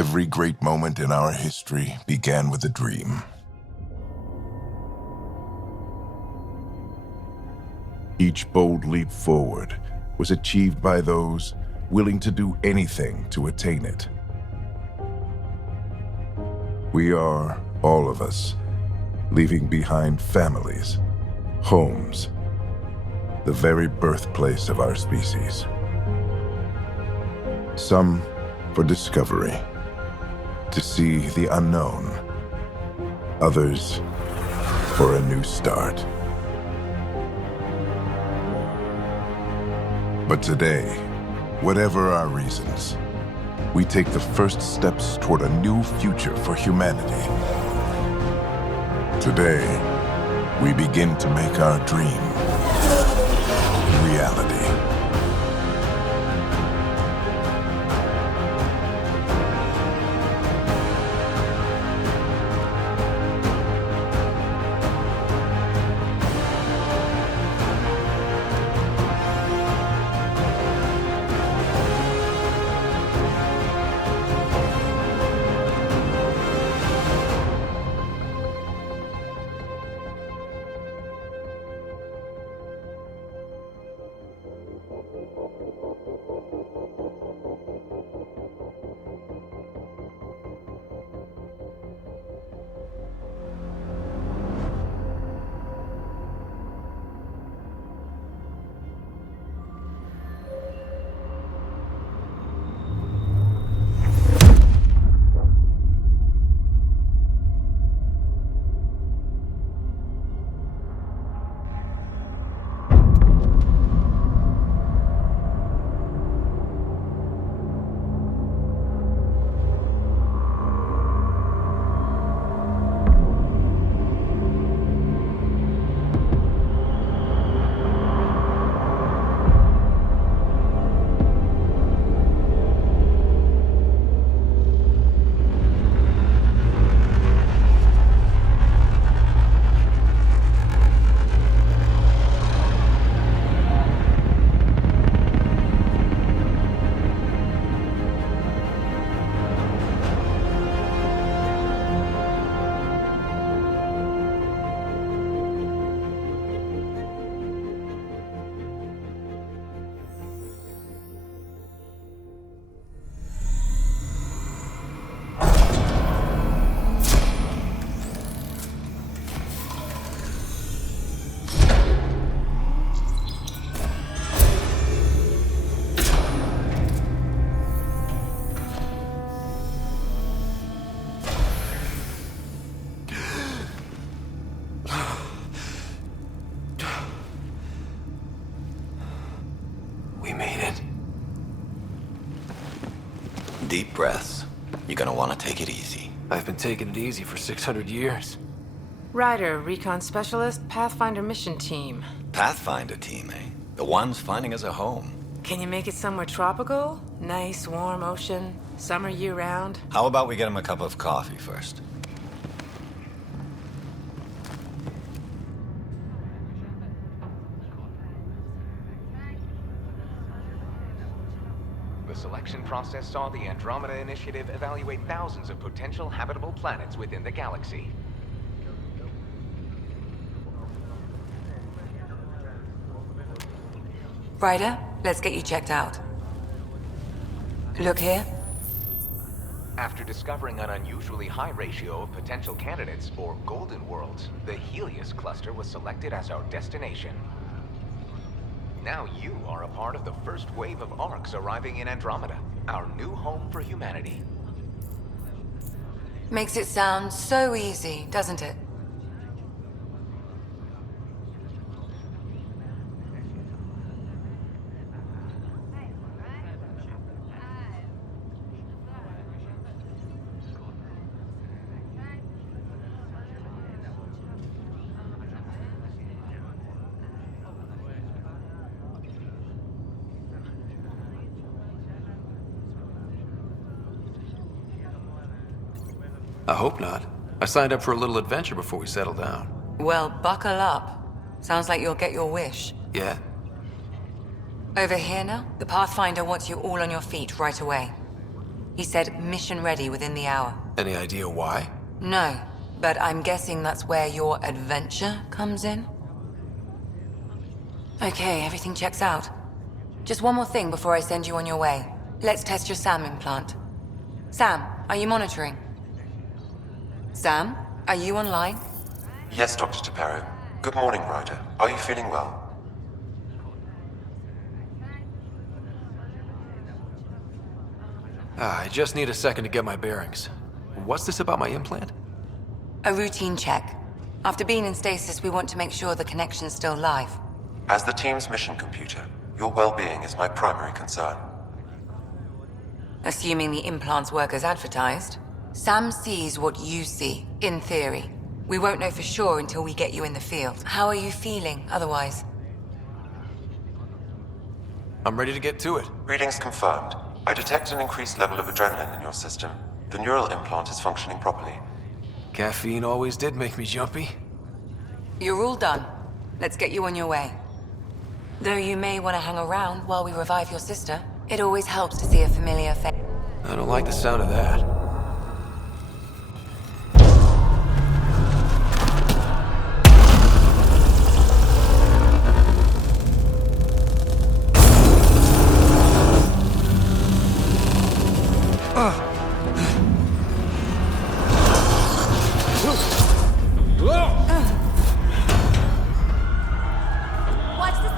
Every great moment in our history began with a dream. Each bold leap forward was achieved by those willing to do anything to attain it. We are, all of us, leaving behind families, homes, the very birthplace of our species. Some for discovery, to see the unknown. Others for a new start. But today, whatever our reasons, we take the first steps toward a new future for humanity. Today, we begin to make our dream reality. We made it. Deep breaths. You're gonna want to take it easy. I've been taking it easy for 600 years. Ryder, Recon Specialist, Pathfinder Mission Team. Pathfinder team, eh? The ones finding us a home. Can you make it somewhere tropical? Nice, warm ocean, summer year-round? How about we get him a cup of coffee first? The selection process saw the Andromeda Initiative evaluate thousands of potential habitable planets within the galaxy. Ryder, let's get you checked out. Look here. After discovering an unusually high ratio of potential candidates for golden worlds, the Helios cluster was selected as our destination. Now you are a part of the first wave of ARCs arriving in Andromeda, our new home for humanity. Makes it sound so easy, doesn't it? I hope not. I signed up for a little adventure before we settle down. Well, buckle up. Sounds like you'll get your wish. Yeah? Over here now, the Pathfinder wants you all on your feet right away. He said mission ready within the hour. Any idea why? No, but I'm guessing that's where your adventure comes in? Okay, everything checks out. Just one more thing before I send you on your way. Let's test your SAM implant. Sam, are you monitoring? Sam, are you online? Yes, Dr. Taparo. Good morning, Ryder. Are you feeling well? I just need a second to get my bearings. What's this about my implant? A routine check. After being in stasis, we want to make sure the connection's still live. As the team's mission computer, your well-being is my primary concern. Assuming the implants work as advertised, Sam sees what you see, in theory. We won't know for sure until we get you in the field. How are you feeling otherwise? I'm ready to get to it. Readings confirmed. I detect an increased level of adrenaline in your system. The neural implant is functioning properly. Caffeine always did make me jumpy. You're all done. Let's get you on your way. Though you may want to hang around while we revive your sister, it always helps to see a familiar face. I don't like the sound of that.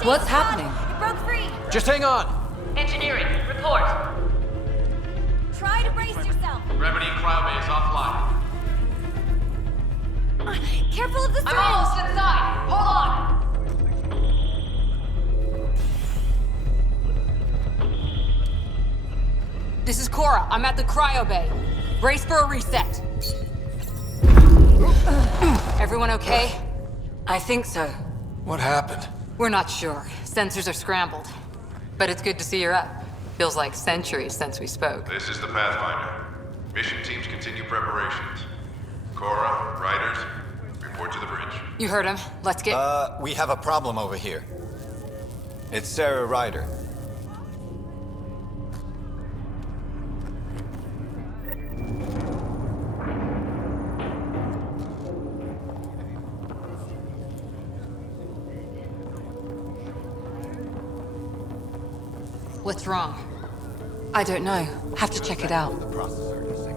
What's happening? It broke free! Just hang on! Engineering, report. Try to brace yourself. Gravity cryobay is offline. Careful of the I'm almost inside. Hold on. This is Cora. I'm at the cryo bay. Brace for a reset. Everyone okay? I think so. What happened? We're not sure. Sensors are scrambled. But it's good to see you're up. Feels like centuries since we spoke. This is the Pathfinder. Mission teams continue preparations. Cora, Riders, report to the bridge. You heard him. Let's get... We have a problem over here. It's Sarah Ryder. What's wrong? I don't know. Have to check it out. The processor is sick.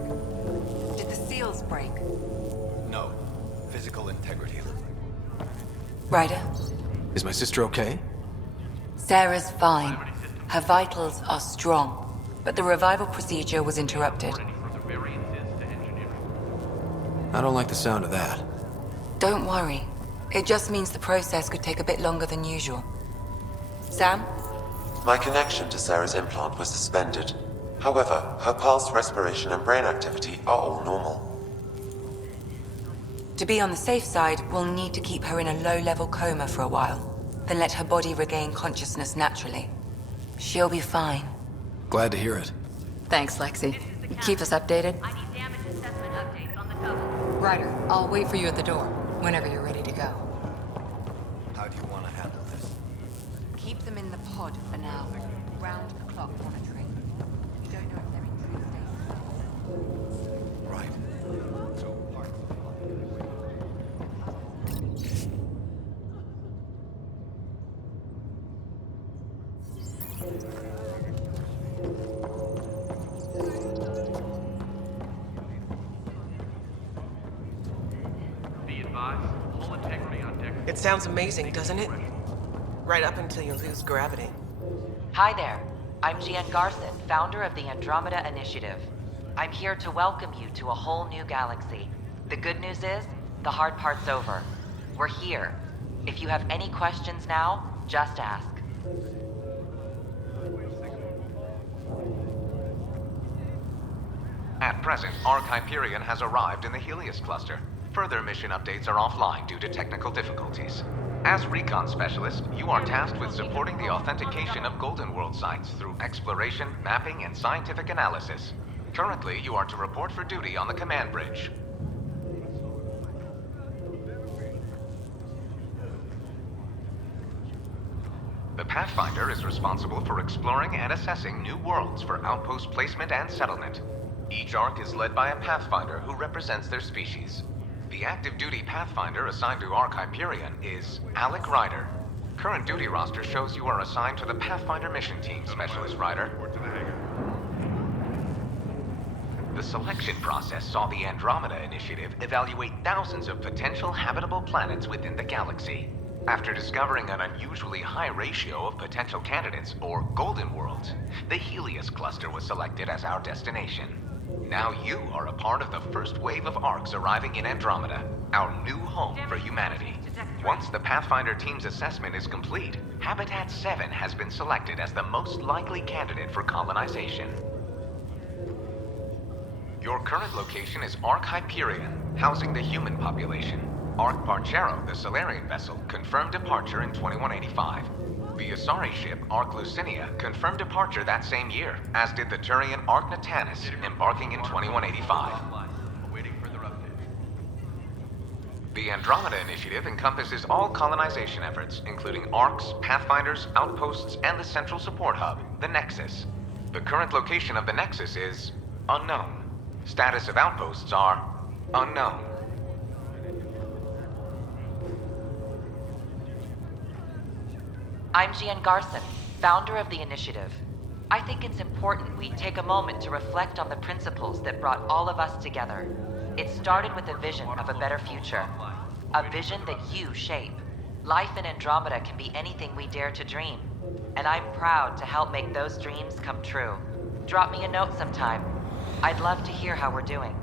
Did the seals break? No. Physical integrity. Ryder? Is my sister okay? Sarah's fine. Her vitals are strong, but the revival procedure was interrupted. I don't like the sound of that. Don't worry. It just means the process could take a bit longer than usual. Sam? My connection to Sarah's implant was suspended. However, her pulse, respiration, and brain activity are all normal. To be on the safe side, we'll need to keep her in a low-level coma for a while, then let her body regain consciousness naturally. She'll be fine. Glad to hear it. Thanks, Lexi. Keep us updated. I need damage assessment updates on the cover. Ryder, I'll wait for you at the door, whenever you're ready to go. How do you want to handle this? Keep them in the pod for now. Round the clock monitoring. We don't know if they're in true stasis. Right. So, It sounds amazing, doesn't it? Right up until you lose gravity. Hi there. I'm Gian Garson, founder of the Andromeda Initiative. I'm here to welcome you to a whole new galaxy. The good news is, the hard part's over. We're here. If you have any questions now, just ask. At present, Arc Hyperion has arrived in the Helios cluster. Further mission updates are offline due to technical difficulties. As recon specialist, you are tasked with supporting the authentication of Golden World sites through exploration, mapping, and scientific analysis. Currently, you are to report for duty on the command bridge. The Pathfinder is responsible for exploring and assessing new worlds for outpost placement and settlement. Each Ark is led by a Pathfinder who represents their species. The active duty Pathfinder assigned to Ark Hyperion is Alec Ryder. Current duty roster shows you are assigned to the Pathfinder Mission Team, Specialist Ryder. The selection process saw the Andromeda Initiative evaluate thousands of potential habitable planets within the galaxy. After discovering an unusually high ratio of potential candidates, or Golden Worlds, the Helios cluster was selected as our destination. Now you are a part of the first wave of Arks arriving in Andromeda, our new home for humanity. Once the Pathfinder team's assessment is complete, Habitat 7 has been selected as the most likely candidate for colonization. Your current location is Ark Hyperion, housing the human population. Ark Barchero, the Solarian vessel, confirmed departure in 2185. The Asari ship, Ark Lucinia, confirmed departure that same year, as did the Turian Ark Natanus, embarking in 2185. Awaiting further update. The Andromeda Initiative encompasses all colonization efforts, including Arks, Pathfinders, outposts, and the central support hub, the Nexus. The current location of the Nexus is unknown. Status of outposts are unknown. I'm Gian Garson, founder of the initiative. I think it's important we take a moment to reflect on the principles that brought all of us together. It started with a vision of a better future. A vision that you shape. Life in Andromeda can be anything we dare to dream. And I'm proud to help make those dreams come true. Drop me a note sometime. I'd love to hear how we're doing.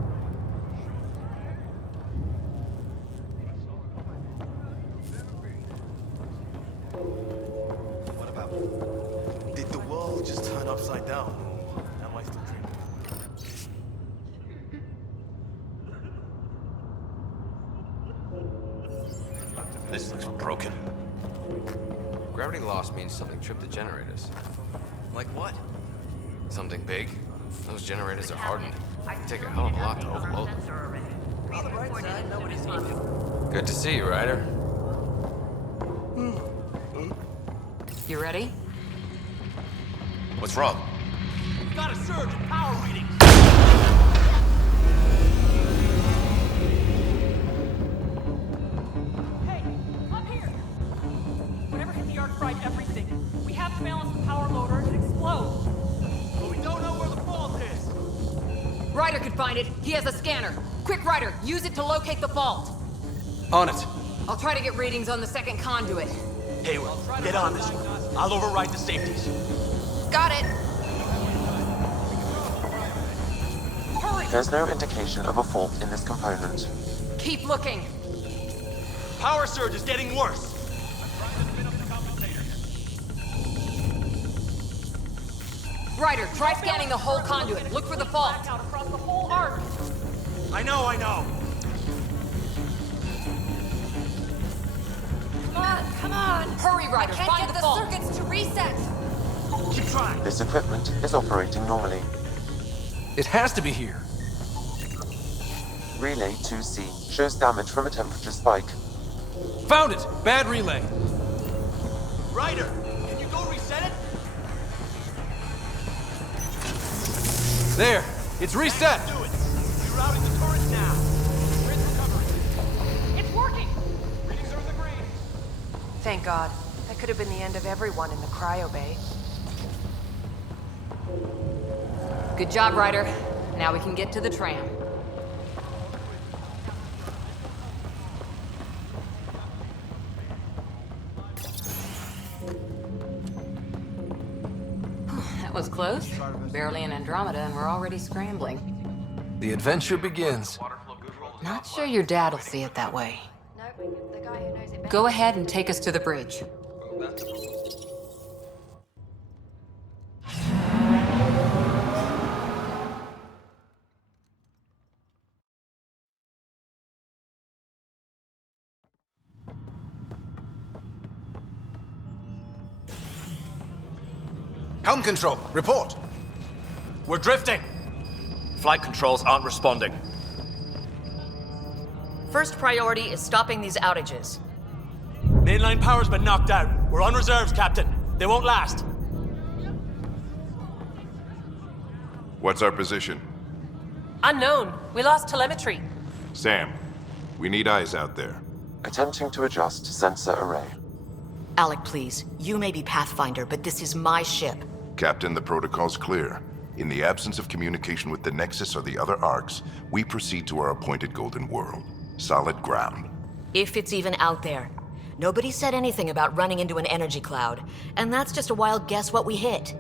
What about... Did the world just turn upside down? Or am I still dreaming? This looks broken. Gravity loss means something tripped the generators. Like what? Something big. Those generators are hardened. It'd take a hell of a lot to overload them. On the bright side, nobody's here. Good to see you, Ryder. You ready? What's wrong? We've got a surge in power readings! Hey, up here! Whatever hit the Ark fried everything. We have to balance the power loader and explode. But we don't know where the fault is! Ryder could find it. He has a scanner. Quick, Ryder, use it to locate the fault. On it. I'll try to get readings on the second conduit. Hayward, get on this one. I'll override the safeties. Got it. Hurry! There's no indication of a fault in this component. Keep looking. Power surge is getting worse. Ryder, try scanning the whole conduit. Look for the fault. Out across the whole Ark. I know. Come on! Hurry, Ryder, Can't find get the fault. circuits to reset! Keep trying. This equipment is operating normally. It has to be here. Relay 2C shows damage from a temperature spike. Found it! Bad relay. Ryder, can you go reset it? There! It's reset! Do it. Rerouting the turret now. Grid's recovering. It's working! Readings are in the green. Thank God. That could have been the end of everyone in the cryo bay. Good job, Ryder. Now we can get to the tram. That was close. Barely in Andromeda, and we're already scrambling. The adventure begins. Not sure your dad will see it that way. Nope, the guy who knows it best. Go ahead and take us to the bridge. Helm control, report. We're drifting. Flight controls aren't responding. First priority is stopping these outages. Mainline power's been knocked out. We're on reserves, Captain. They won't last. What's our position? Unknown. We lost telemetry. Sam, we need eyes out there. Attempting to adjust sensor array. Alec, please. You may be Pathfinder, but this is my ship. Captain, the protocol's clear. In the absence of communication with the Nexus or the other arcs, we proceed to our appointed Golden World. Solid ground. If it's even out there. Nobody said anything about running into an energy cloud, and that's just a wild guess what we hit.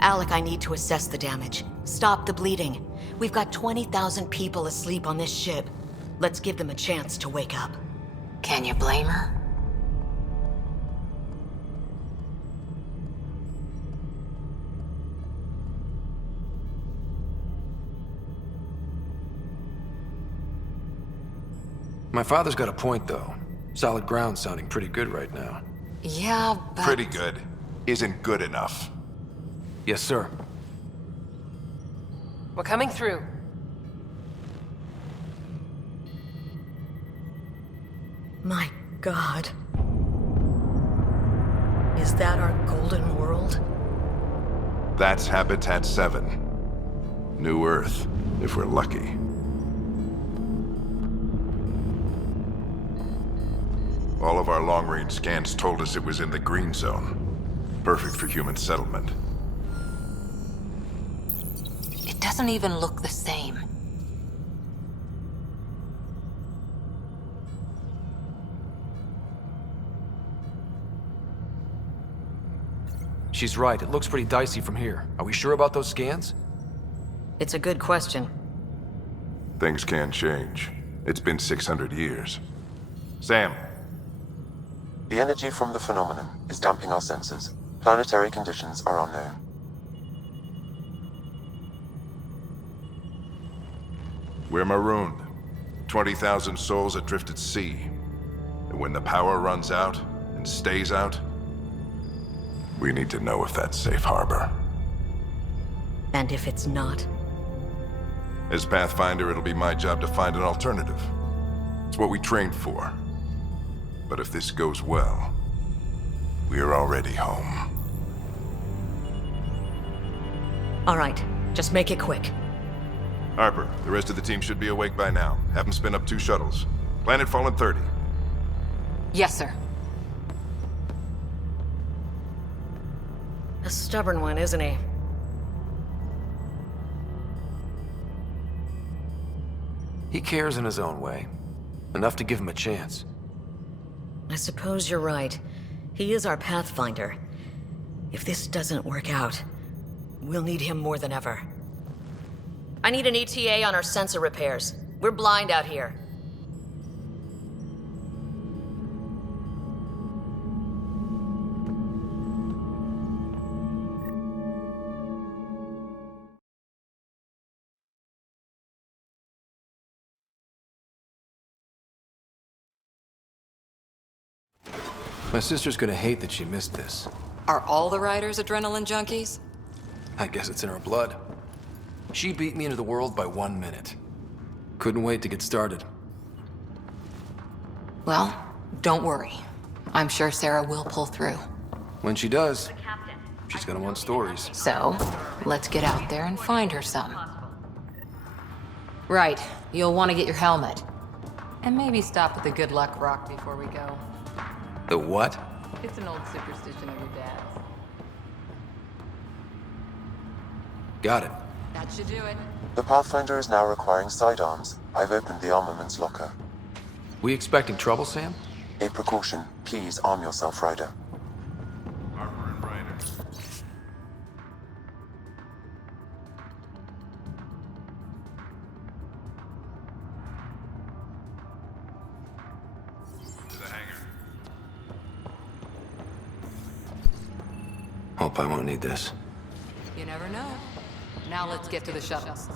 Alec, I need to assess the damage. Stop the bleeding. We've got 20,000 people asleep on this ship. Let's give them a chance to wake up. Can you blame her? My father's got a point, though. Solid ground sounding pretty good right now. Yeah, but... Pretty good. Isn't good enough. Yes, sir. We're coming through. My God. Is that our Golden World? That's Habitat 7. New Earth, if we're lucky. All of our long-range scans told us it was in the green zone. Perfect for human settlement. It doesn't even look the same. She's right. It looks pretty dicey from here. Are we sure about those scans? It's a good question. Things can change. It's been 600 years. Sam. The energy from the phenomenon is damping our sensors. Planetary conditions are unknown. We're marooned. 20,000 souls adrift at sea. And when the power runs out, and stays out, we need to know if that's safe harbor. And if it's not? As Pathfinder, it'll be my job to find an alternative. It's what we trained for. But if this goes well, we are already home. All right, just make it quick. Harper, the rest of the team should be awake by now. Have them spin up 2 shuttles. Planetfall in 30. Yes, sir. A stubborn one, isn't he? He cares in his own way. Enough to give him a chance. I suppose you're right. He is our Pathfinder. If this doesn't work out, we'll need him more than ever. I need an ETA on our sensor repairs. We're blind out here. My sister's gonna hate that she missed this. Are all the riders adrenaline junkies? I guess it's in her blood. She beat me into the world by 1 minute. Couldn't wait to get started. Well, don't worry. I'm sure Sarah will pull through. When she does, she's gonna want stories. So, let's get out there and find her some. Right. You'll want to get your helmet. And maybe stop at the good luck rock before we go. The what? It's an old superstition of your dad's. Got it. That should do it. The Pathfinder is now requiring sidearms. I've opened the armaments locker. We expecting trouble, Sam? A precaution. Please arm yourself, Ryder. Harper and Ryder. To the hangar. Hope I won't need this. You never know. Now let's get to the shuttles.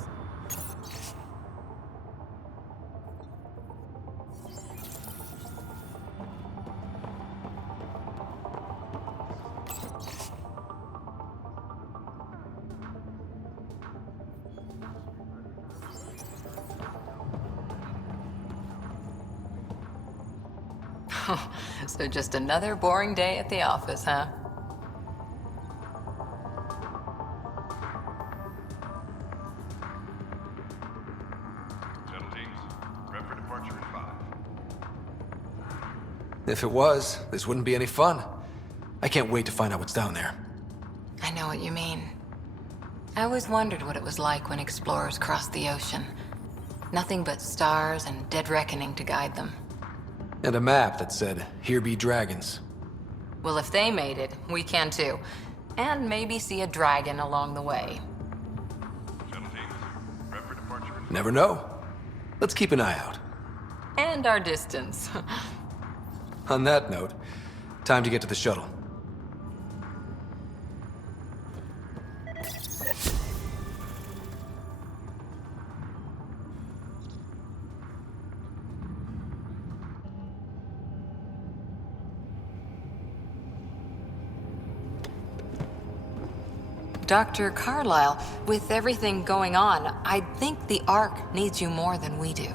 So just another boring day at the office, huh? Shuttle teams, prep for departure in 5. If it was, this wouldn't be any fun. I can't wait to find out what's down there. I know what you mean. I always wondered what it was like when explorers crossed the ocean. Nothing but stars and dead reckoning to guide them. And a map that said, "Here be dragons." Well, if they made it, we can too. And maybe see a dragon along the way. Shuttle teams, prep for departure in 5. Never know. Let's keep an eye out. And our distance. On that note, time to get to the shuttle. Dr. Carlyle, with everything going on, I think the Ark needs you more than we do.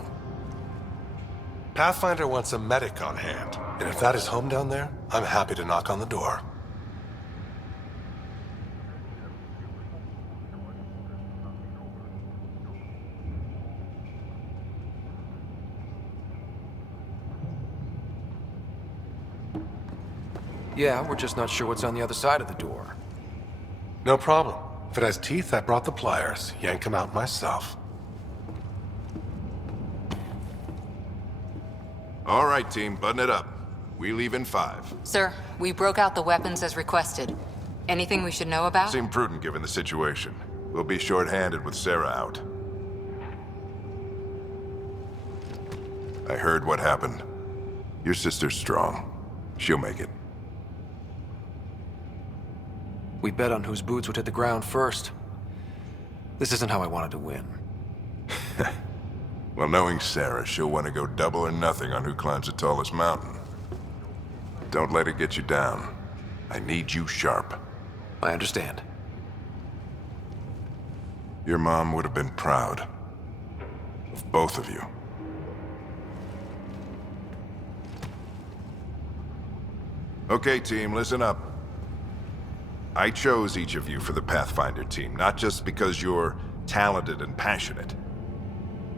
Pathfinder wants a medic on hand, and if that is home down there, I'm happy to knock on the door. Yeah, we're just not sure what's on the other side of the door. No problem. If it has teeth, I brought the pliers. Yank them out myself. All right, team, button it up. We leave in 5. Sir, we broke out the weapons as requested. Anything we should know about? Seemed prudent given the situation. We'll be short-handed with Sarah out. I heard what happened. Your sister's strong. She'll make it. We bet on whose boots would hit the ground first. This isn't how I wanted to win. Well, knowing Sarah, she'll want to go double or nothing on who climbs the tallest mountain. Don't let it get you down. I need you sharp. I understand. Your mom would have been proud of both of you. Okay, team, listen up. I chose each of you for the Pathfinder team, not just because you're talented and passionate,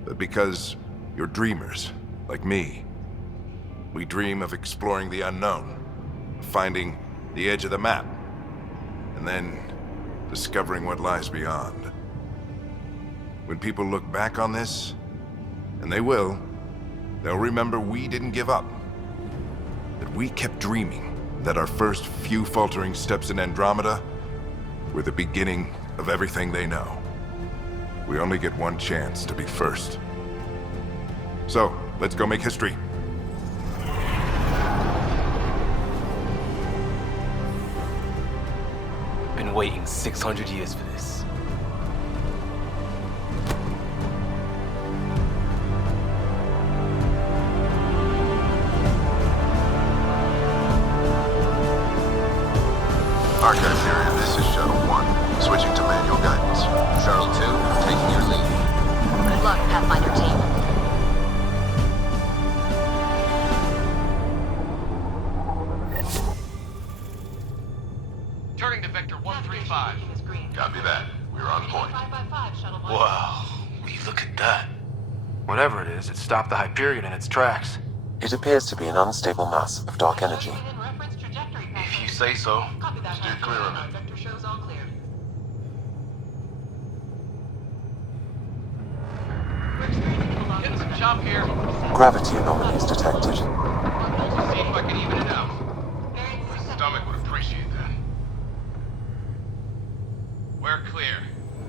but because you're dreamers, like me. We dream of exploring the unknown, of finding the edge of the map, and then discovering what lies beyond. When people look back on this, and they will, they'll remember we didn't give up, that we kept dreaming, that our first few faltering steps in Andromeda were the beginning of everything they know. We only get one chance to be first. So, let's go make history. Been waiting 600 years for this. Archive area, this is Shuttle 1. Switching to manual guidance. Shuttle 2, taking your lead. Good luck, Pathfinder team. Turning to Vector 135. Copy that. We're on point. Wow, will you look at that? Whatever it is, it stopped the Hyperion in its tracks. It appears to be an unstable mass of dark energy. If you say so. Steer clear of it. Getting some chop here. Gravity anomalies detected. See if I can even it out. My stomach would appreciate that. We're clear.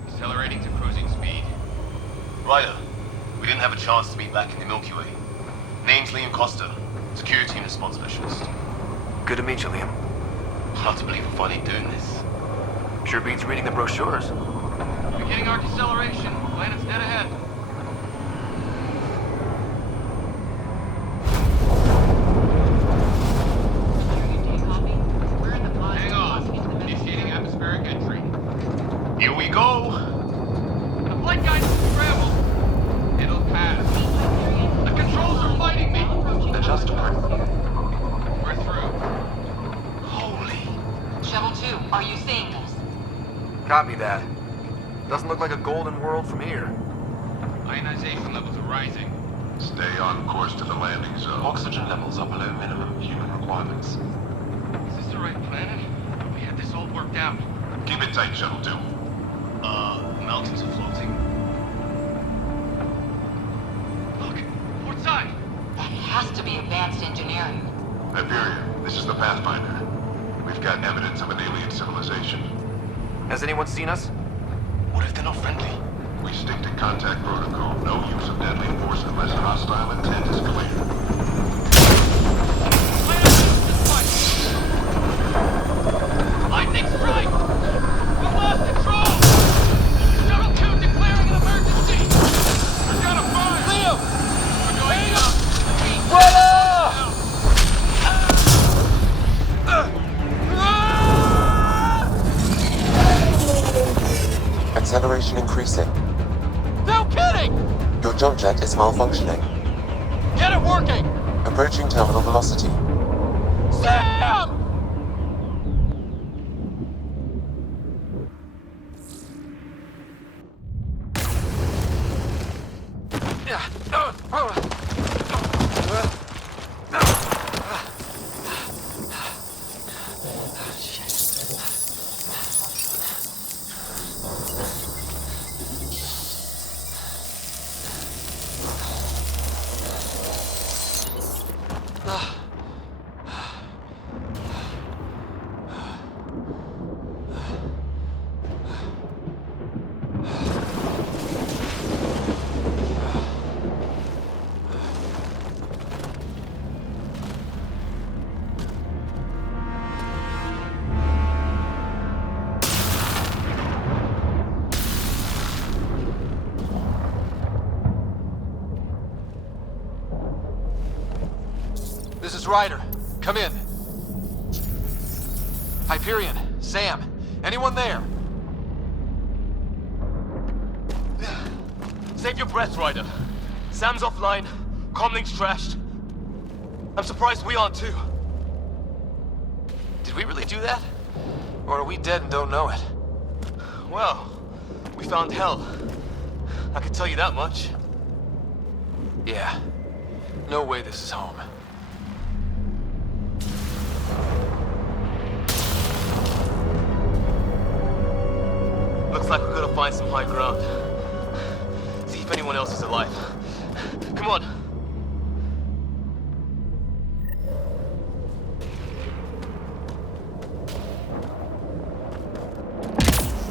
Accelerating to cruising speed. Ryder, we didn't have a chance to meet back in the Milky Way. Name's Liam Costa, Security and Response Specialist. Good to meet you, Liam. Hard to believe we're finally doing this. Sure beats reading the brochures. Beginning arc acceleration. Planet's dead ahead. Hang on. Initiating atmospheric entry. Here we go! The flight guidance is scrambled. It'll pass. The controls are fighting me. Adjust appropriately. Copy that. Doesn't look like a golden world from here. Ionization levels are rising. Stay on course to the landing zone. Oxygen levels are below minimum human requirements. Is this the right planet? We had this all worked out. Keep it tight, Shuttle 2. Mountains are floating. Look, port side! That has to be advanced engineering. Hyperion, this is the Pathfinder. We've got evidence of an alien civilization. Has anyone seen us? What if they're not friendly? We stick to contact protocol. No use of deadly force unless hostile intent is clear. Lightning's strike! We've lost control! Shuttle 2 declaring an emergency! We're gonna fire! Leo! We're going up! Acceleration increasing. No kidding! Your jump jet is malfunctioning. Get it working! Approaching terminal velocity. Sam! This is Ryder. Come in. Hyperion, Sam, anyone there? Save your breath, Ryder. Sam's offline. Comlink's trashed. I'm surprised we aren't too. Did we really do that? Or are we dead and don't know it? Well, we found hell. I can tell you that much. Yeah. No way this is home. Looks like we're gonna find some high ground. See if anyone else is alive. Come on.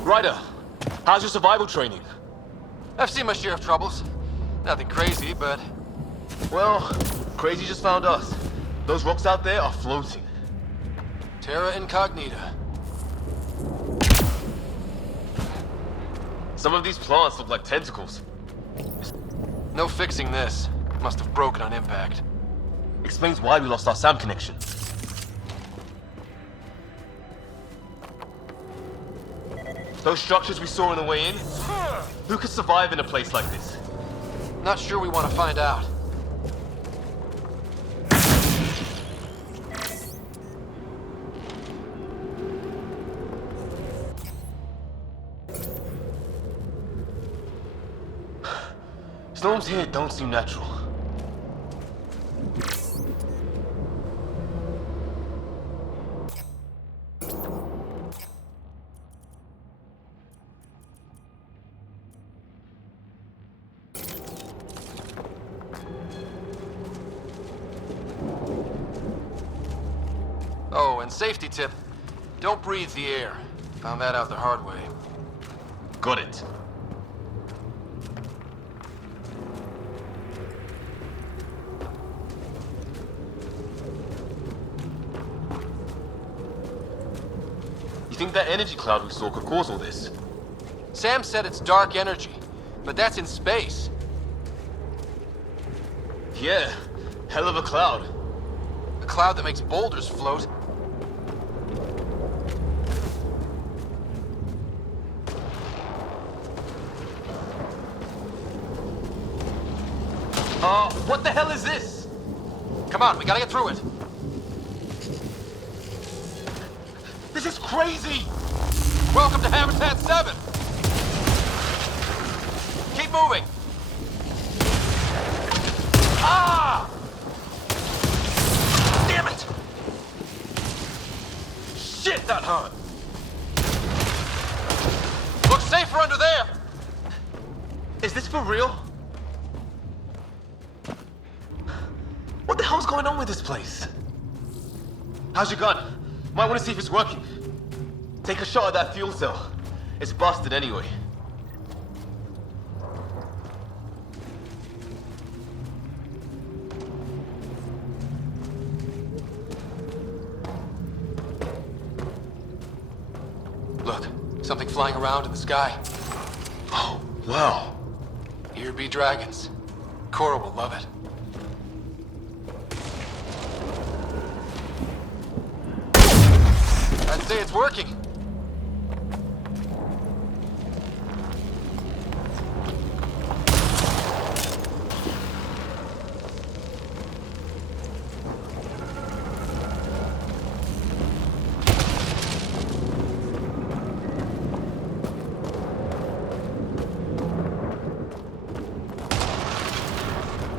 Ryder, how's your survival training? I've seen my share of troubles. Nothing crazy, but... Well, crazy just found us. Those rocks out there are floating. Terra Incognita. Some of these plants look like tentacles. No fixing this. Must have broken on impact. Explains why we lost our SAM connection. Those structures we saw on the way in? Who could survive in a place like this? Not sure we want to find out. Storms here don't seem natural. Oh, and safety tip. Don't breathe the air. Found that out the hard way. Got it. You think that energy cloud we saw could cause all this? Sam said it's dark energy, but that's in space. Yeah, hell of a cloud. A cloud that makes boulders float. What the hell is this? Come on, we gotta get through it. This is crazy! Welcome to Habitat 7! Keep moving! Ah! Damn it! Shit, that hurt! Looks safer under there! Is this for real? What the hell's going on with this place? How's your gun? Might want to see if it's working. Take a shot at that fuel cell. It's busted anyway. Look, something flying around in the sky. Oh, wow. Here be dragons. Cora will love it. I'd say it's working.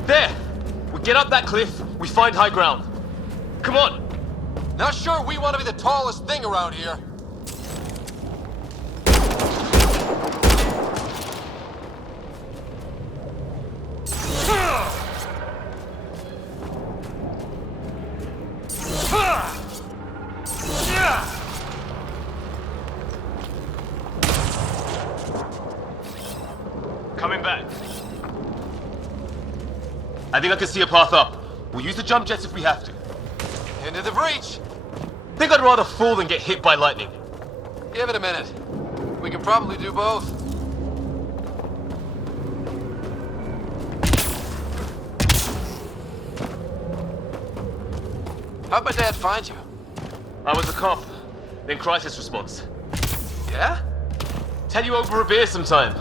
There! We get up that cliff, we find high ground. Come on! Not sure we want to be the tallest thing around here. Coming back. I think I can see a path up. We'll use the jump jets if we have to. Into the breach. Think I'd rather fall than get hit by lightning. Give it a minute. We can probably do both. How'd my dad find you? I was a cop, then crisis response. Yeah? Tell you over a beer sometime.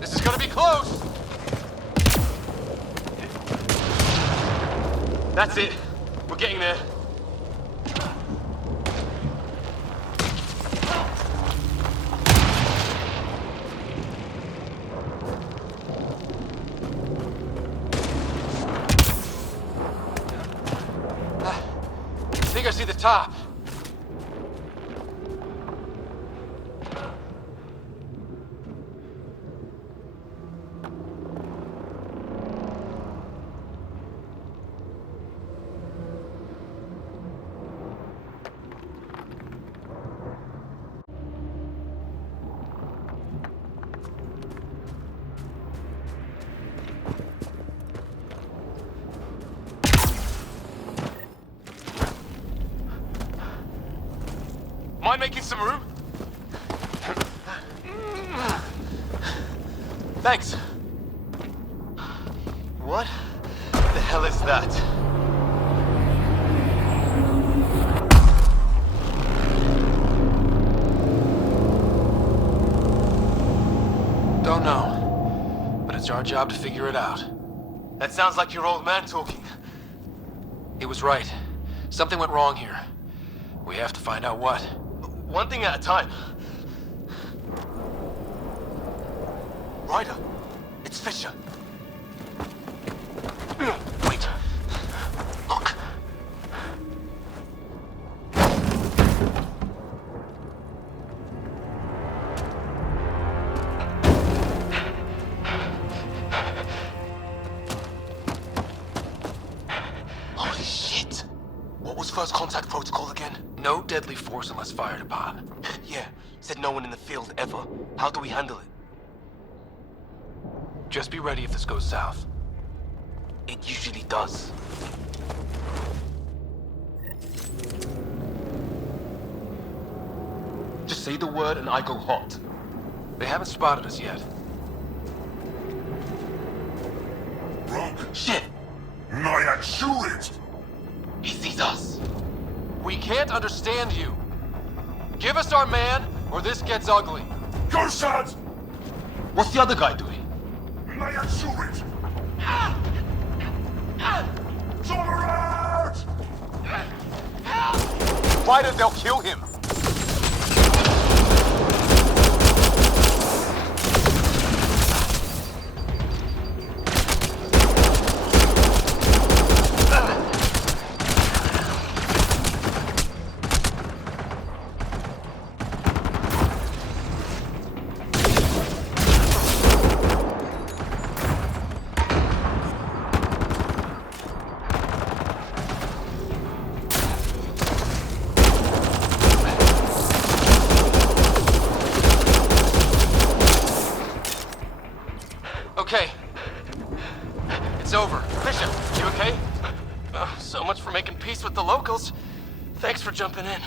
This is gonna be close! That's it. We're getting there. I think I see the top. Mind making some room? Thanks. What the hell is that? Don't know. But it's our job to figure it out. That sounds like your old man talking. He was right. Something went wrong here. We have to find out what. One thing at a time. Ryder, it's Fisher. Wait. Look. Holy shit. What was first contact protocol again? No deadly force unless fired upon. Yeah, said no one in the field ever. How do we handle it? Just be ready if this goes south. It usually does. Just say the word and I go hot. They haven't spotted us yet. Shit! Not yet, shoot it! He sees us. We can't understand you. Give us our man, or this gets ugly. Gursat! What's the other guy doing? Shoot! Tolerate! Ryder, they'll kill him! Okay. It's over. Bishop, you okay? So much for making peace with the locals. Thanks for jumping in.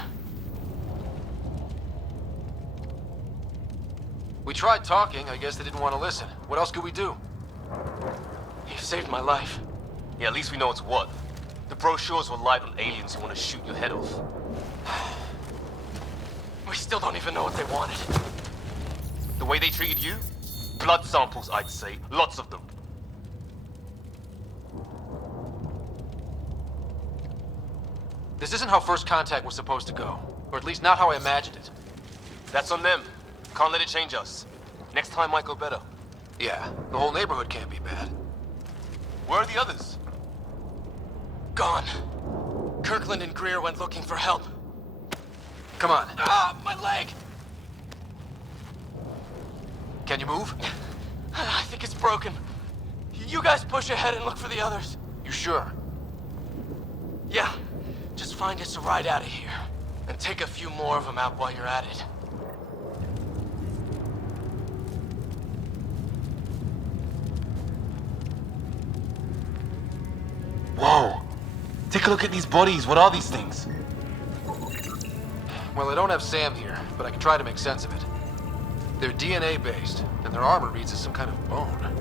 We tried talking. I guess they didn't want to listen. What else could we do? You saved my life. Yeah, at least we know it's what. The brochures were light on aliens who want to shoot your head off. We still don't even know what they wanted. The way they treated you? Blood samples, I'd say. Lots of them. This isn't how first contact was supposed to go. Or at least not how I imagined it. That's on them. Can't let it change us. Next time might go better. Yeah, the whole neighborhood can't be bad. Where are the others? Gone. Kirkland and Greer went looking for help. Come on. Ah, my leg! Can you move? I think it's broken. You guys push ahead and look for the others. You sure? Yeah. Just find us a ride out of here. And take a few more of them out while you're at it. Whoa! Take a look at these bodies. What are these things? Well, I don't have Sam here, but I can try to make sense of it. They're DNA-based, and their armor reads as some kind of bone.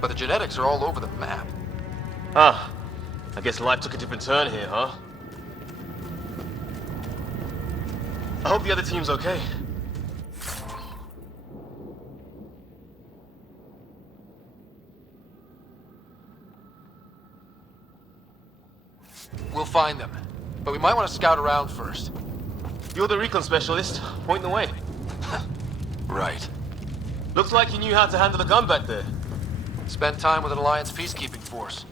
But the genetics are all over the map. Ah, I guess life took a different turn here, huh? I hope the other team's okay. We'll find them, but we might want to scout around first. You're the recon specialist. Point the way. Right. Looks like you knew how to handle a gun back there. Spent time with an Alliance peacekeeping force.